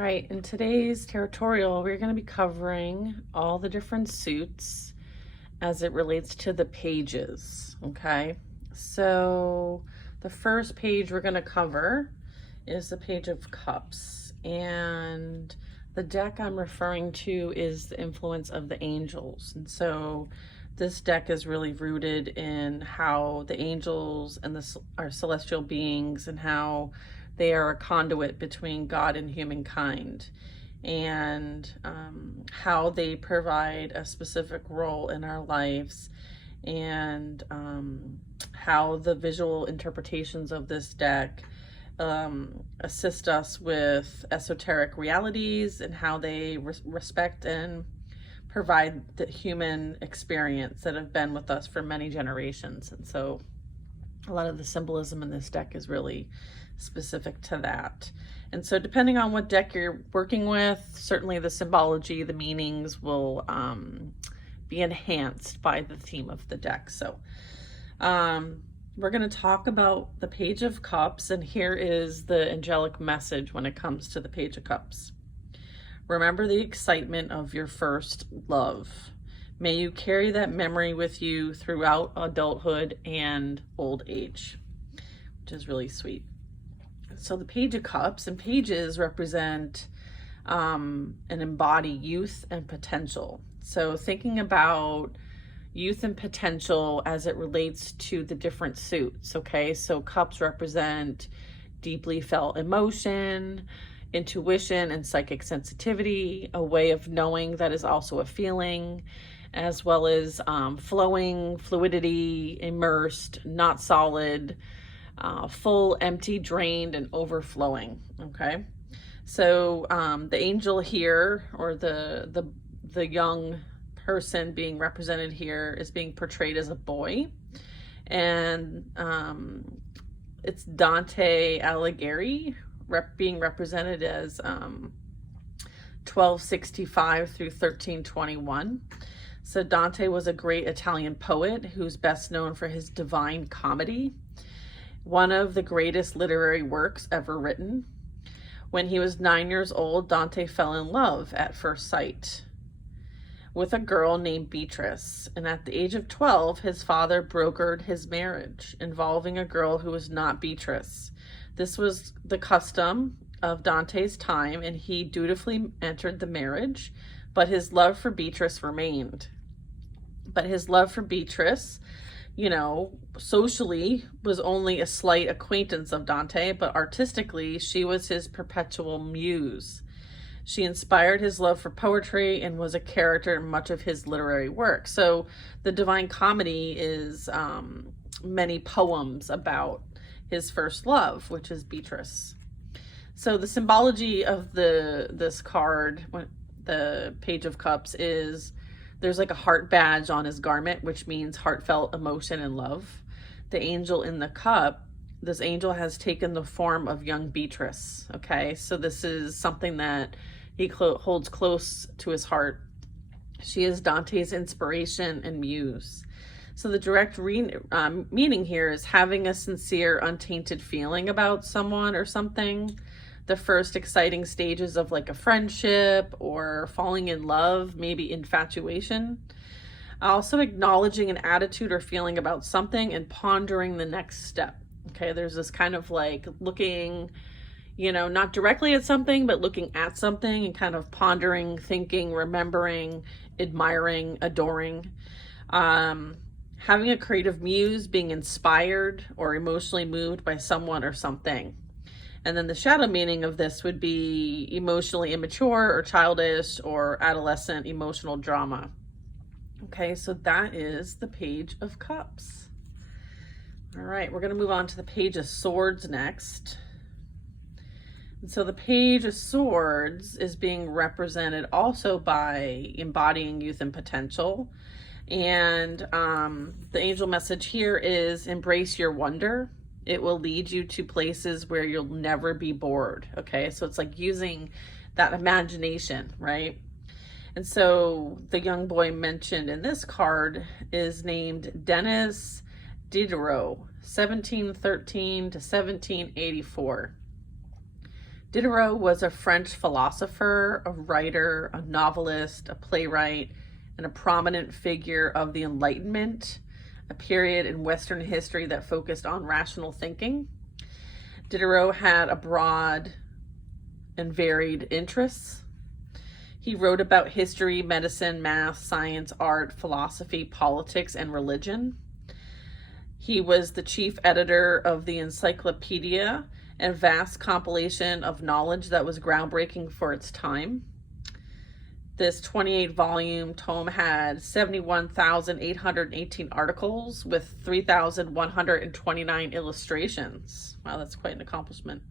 All right, in today's Tarotorial, we're going to be covering all the different suits as it relates to the pages, okay? So the first page we're going to cover is the Page of Cups, and the deck I'm referring to is the influence of the angels. And so this deck is really rooted in how the angels and our celestial beings and how they are a conduit between God and humankind, and how they provide a specific role in our lives, and how the visual interpretations of this deck assist us with esoteric realities, and how they respect and provide the human experience that have been with us for many generations. And so a lot of the symbolism in this deck is really specific to that. And so depending on what deck you're working with, certainly the symbology, the meanings will be enhanced by the theme of the deck. So we're going to talk about the Page of Cups, and here is the angelic message when it comes to the Page of Cups. Remember the excitement of your first love. May you carry that memory with you throughout adulthood and old age, which is really sweet. So the Page of Cups, and pages represent and embody youth and potential. So thinking about youth and potential as it relates to the different suits, okay? So cups represent deeply felt emotion, intuition and psychic sensitivity, a way of knowing that is also a feeling, as well as flowing, fluidity, immersed, not solid, full, empty, drained, and overflowing. Okay, so the angel here, or the young person being represented here, is being portrayed as a boy, and it's Dante Alighieri being represented as 1265 through 1321. So Dante was a great Italian poet who's best known for his Divine Comedy, one of the greatest literary works ever written. When he was 9 years old, Dante fell in love at first sight with a girl named Beatrice, and at the age of 12, his father brokered his marriage involving a girl who was not Beatrice. This was the custom of Dante's time, and he dutifully entered the marriage, but his love for Beatrice remained. But his love for Beatrice, socially was only a slight acquaintance of Dante, but artistically, she was his perpetual muse. She inspired his love for poetry and was a character in much of his literary work. So the Divine Comedy is many poems about his first love, which is Beatrice. So the symbology of this card, the Page of Cups, is there's like a heart badge on his garment, which means heartfelt emotion and love. The angel in the cup, this angel has taken the form of young Beatrice, okay? So this is something that he holds close to his heart. She is Dante's inspiration and muse. So the direct meaning here is having a sincere, untainted feeling about someone or something. The first exciting stages of like a friendship or falling in love, maybe infatuation. Also acknowledging an attitude or feeling about something and pondering the next step. Okay, there's this kind of like looking, not directly at something, but looking at something and kind of pondering, thinking, remembering, admiring, adoring. Having a creative muse, being inspired or emotionally moved by someone or something. And then the shadow meaning of this would be emotionally immature or childish or adolescent emotional drama. Okay, so that is the Page of Cups. All right, we're going to move on to the Page of Swords next. And so the Page of Swords is being represented also by embodying youth and potential. And the angel message here is embrace your wonder. It will lead you to places where you'll never be bored. Okay, so it's like using that imagination, right? And so the young boy mentioned in this card is named Denis Diderot, 1713 to 1784. Diderot was a French philosopher, a writer, a novelist, a playwright, and a prominent figure of the Enlightenment, a period in Western history that focused on rational thinking. Diderot had a broad and varied interests. He wrote about history, medicine, math, science, art, philosophy, politics, and religion. He was the chief editor of the Encyclopedia, a vast compilation of knowledge that was groundbreaking for its time. This 28-volume tome had 71,818 articles with 3,129 illustrations. Wow, that's quite an accomplishment.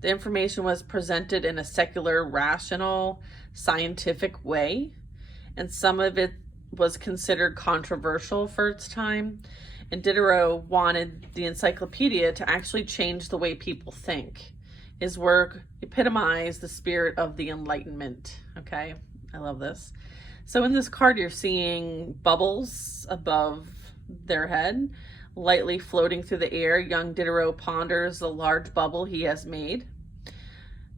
The information was presented in a secular, rational, scientific way, and some of it was considered controversial for its time. And Diderot wanted the encyclopedia to actually change the way people think. His work epitomized the spirit of the Enlightenment. Okay, I love this. So in this card, you're seeing bubbles above their head, lightly floating through the air. Young Diderot ponders the large bubble he has made.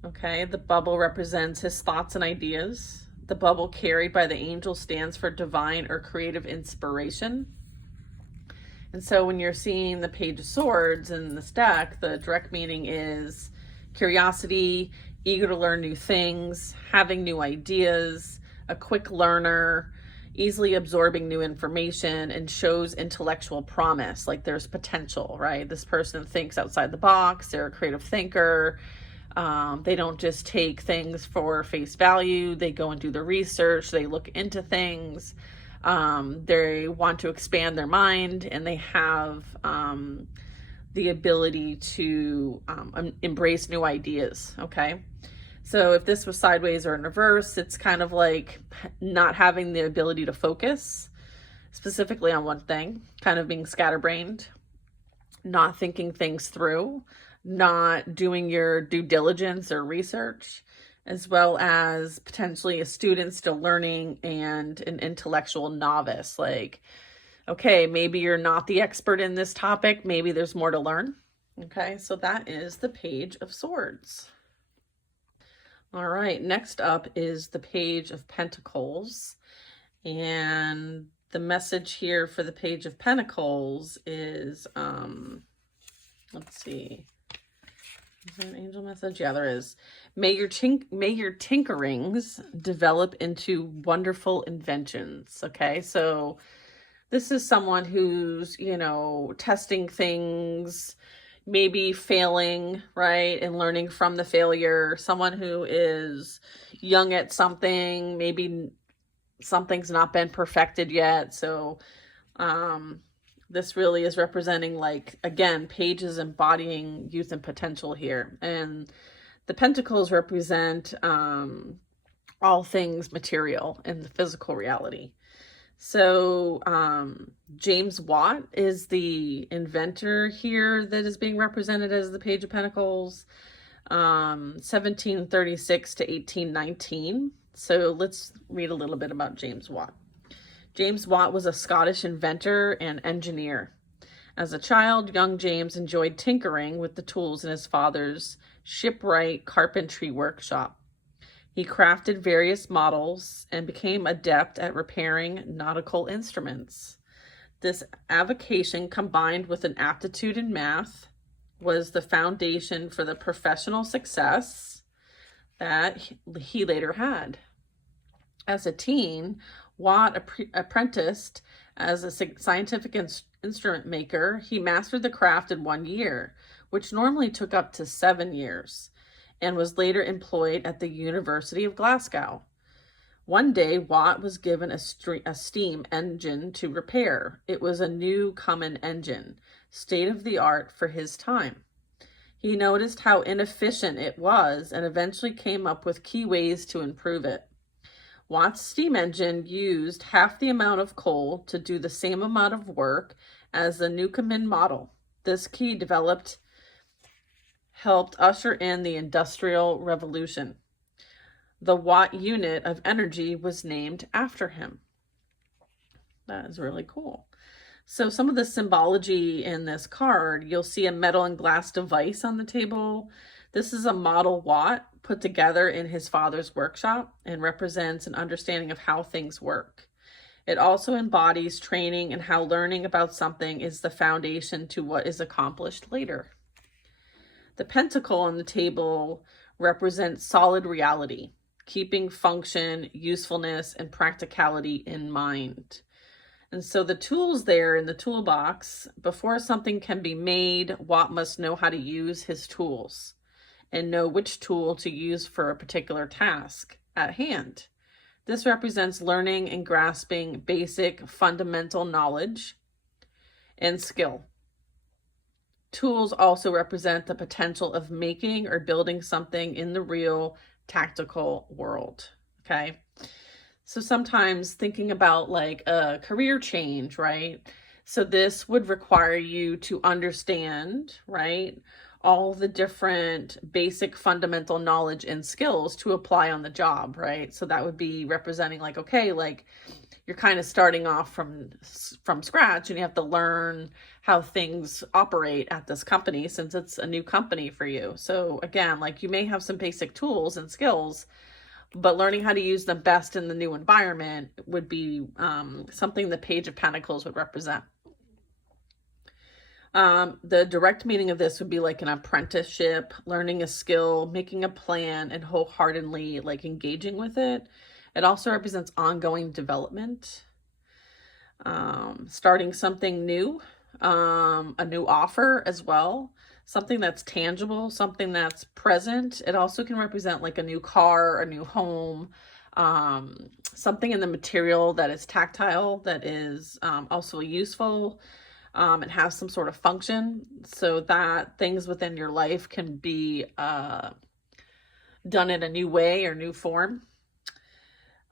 Okay, the bubble represents his thoughts and ideas. The bubble carried by the angel stands for divine or creative inspiration. And so when you're seeing the Page of Swords in this deck, the direct meaning is curiosity, eager to learn new things, having new ideas, a quick learner, easily absorbing new information, and shows intellectual promise, like there's potential, right? This person thinks outside the box, they're a creative thinker. They don't just take things for face value. They go and do the research. They look into things. They want to expand their mind, and they have the ability to embrace new ideas, okay? So if this was sideways or in reverse, it's kind of like not having the ability to focus specifically on one thing, kind of being scatterbrained, not thinking things through, not doing your due diligence or research, as well as potentially a student still learning and an intellectual novice. Like, okay, maybe you're not the expert in this topic. Maybe there's more to learn. Okay, so that is the Page of Swords. All right, next up is the Page of Pentacles. And the message here for the Page of Pentacles is, let's see. Is there an angel message? Yeah, there is. May your tinkerings develop into wonderful inventions. Okay, so this is someone who's, you know, testing things, maybe failing, right, and learning from the failure. Someone who is young at something, maybe something's not been perfected yet. So this really is representing, like, again, pages embodying youth and potential here. And the pentacles represent all things material in the physical reality. So James Watt is the inventor here that is being represented as the Page of Pentacles, 1736 to 1819. So let's read a little bit about James Watt. James Watt was a Scottish inventor and engineer. As a child, young James enjoyed tinkering with the tools in his father's shipwright carpentry workshop. He crafted various models and became adept at repairing nautical instruments. This avocation, combined with an aptitude in math, was the foundation for the professional success that he later had. As a teen, Watt apprenticed as a scientific instrument maker. He mastered the craft in 1 year, which normally took up to 7 years, and was later employed at the University of Glasgow. One day, Watt was given a steam engine to repair. It was a new Cummins engine, state-of-the-art for his time. He noticed how inefficient it was and eventually came up with key ways to improve it. Watt's steam engine used half the amount of coal to do the same amount of work as the Newcomen model. This key developed helped usher in the Industrial Revolution. The Watt unit of energy was named after him. That is really cool. So some of the symbology in this card, you'll see a metal and glass device on the table. This is a model Watt put together in his father's workshop and represents an understanding of how things work. It also embodies training and how learning about something is the foundation to what is accomplished later. The pentacle on the table represents solid reality, keeping function, usefulness, and practicality in mind. And so the tools there in the toolbox, before something can be made, Watt must know how to use his tools and know which tool to use for a particular task at hand. This represents learning and grasping basic fundamental knowledge and skill. Tools also represent the potential of making or building something in the real tactical world, okay? So sometimes thinking about like a career change, right? So this would require you to understand, right, all the different basic fundamental knowledge and skills to apply on the job, right? So that would be representing like, okay, like you're kind of starting off from scratch and you have to learn how things operate at this company since it's a new company for you. So again, like you may have some basic tools and skills, but learning how to use them best in the new environment would be something the Page of Pentacles would represent. The direct meaning of this would be like an apprenticeship, learning a skill, making a plan, and wholeheartedly like engaging with it. It also represents ongoing development, starting something new, a new offer as well, something that's tangible, something that's present. It also can represent like a new car, a new home, something in the material that is tactile, that is also useful. It has some sort of function so that things within your life can be done in a new way or new form.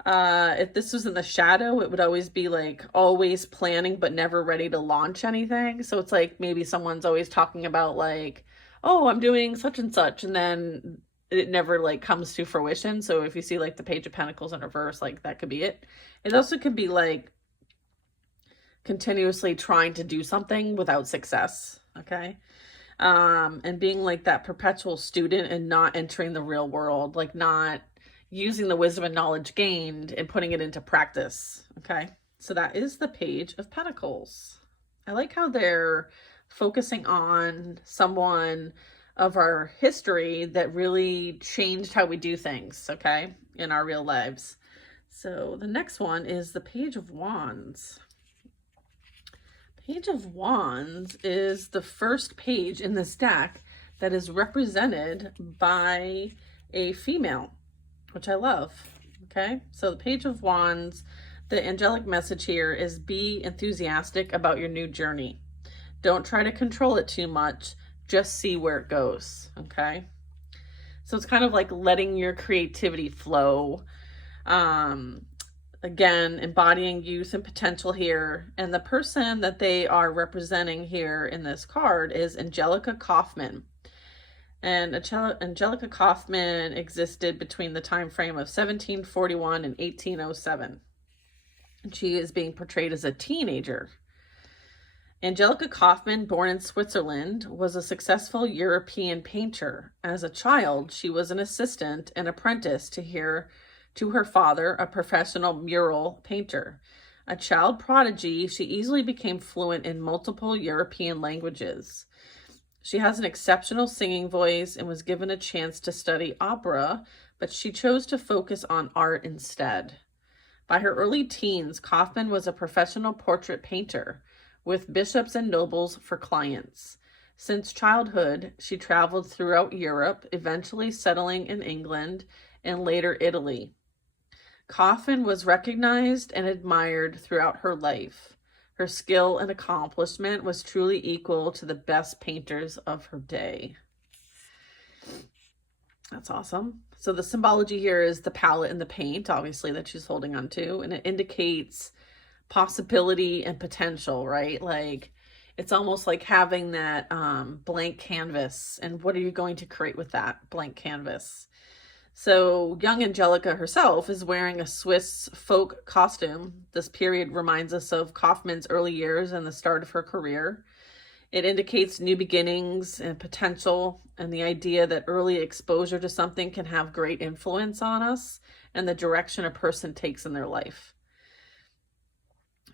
If this was in the shadow, it would always be like always planning but never ready to launch anything. So it's like maybe someone's always talking about like, oh, I'm doing such and such, and then it never like comes to fruition. So if you see like the Page of Pentacles in reverse, like that could be it. It also could be like continuously trying to do something without success, okay? And being like that perpetual student and not entering the real world, like not using the wisdom and knowledge gained and putting it into practice, okay? So that is the Page of Pentacles. I like how they're focusing on someone of our history that really changed how we do things, okay, in our real lives. So the next one is the Page of Wands. Page of Wands is the first page in this deck that is represented by a female, which I love, okay? So the Page of Wands, the angelic message here is be enthusiastic about your new journey. Don't try to control it too much, just see where it goes, okay? So it's kind of like letting your creativity flow. Again, embodying youth and potential here. And the person that they are representing here in this card is Angelica Kaufman. And Angelica Kaufman existed between the time frame of 1741 and 1807. And she is being portrayed as a teenager. Angelica Kaufman, born in Switzerland, was a successful European painter. As a child, she was an assistant and apprentice to her father, a professional mural painter. A child prodigy, she easily became fluent in multiple European languages. She has an exceptional singing voice and was given a chance to study opera, but she chose to focus on art instead. By her early teens, Kaufman was a professional portrait painter with bishops and nobles for clients. Since childhood, she traveled throughout Europe, eventually settling in England and later Italy. Kaufman was recognized and admired throughout her life. Her skill and accomplishment was truly equal to the best painters of her day. That's awesome. So the symbology here is the palette and the paint, obviously, that she's holding on to, and it indicates possibility and potential, right? Like it's almost like having that blank canvas, and what are you going to create with that blank canvas? So young Angelica herself is wearing a Swiss folk costume. This period reminds us of Kaufman's early years and the start of her career. It indicates new beginnings and potential, and the idea that early exposure to something can have great influence on us and the direction a person takes in their life.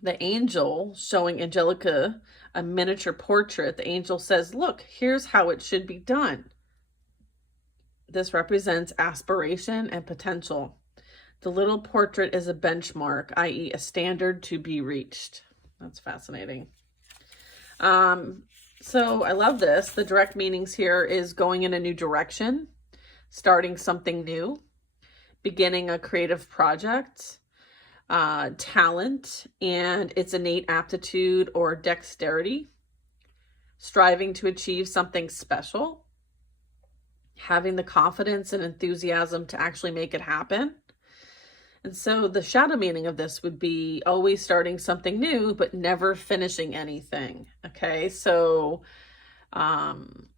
The angel showing Angelica a miniature portrait, the angel says, look, here's how it should be done. This represents aspiration and potential. The little portrait is a benchmark, i.e. a standard to be reached. That's fascinating. So I love this. The direct meanings here is going in a new direction, starting something new, beginning a creative project, talent and its innate aptitude or dexterity, striving to achieve something special, having the confidence and enthusiasm to actually make it happen. And so the shadow meaning of this would be always starting something new, but never finishing anything. Okay. So,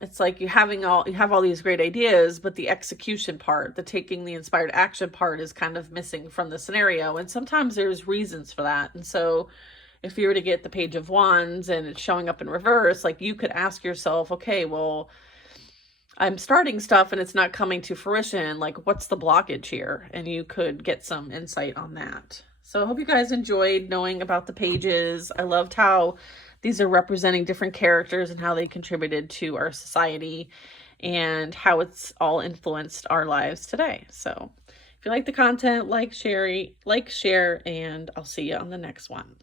it's like you have all these great ideas, but the execution part, the taking the inspired action part is kind of missing from the scenario. And sometimes there's reasons for that. And so if you were to get the Page of Wands and it's showing up in reverse, like you could ask yourself, okay, well, I'm starting stuff and it's not coming to fruition. Like, what's the blockage here? And you could get some insight on that. So I hope you guys enjoyed knowing about the pages. I loved how these are representing different characters and how they contributed to our society and how it's all influenced our lives today. So if you like the content, like, share, and I'll see you on the next one.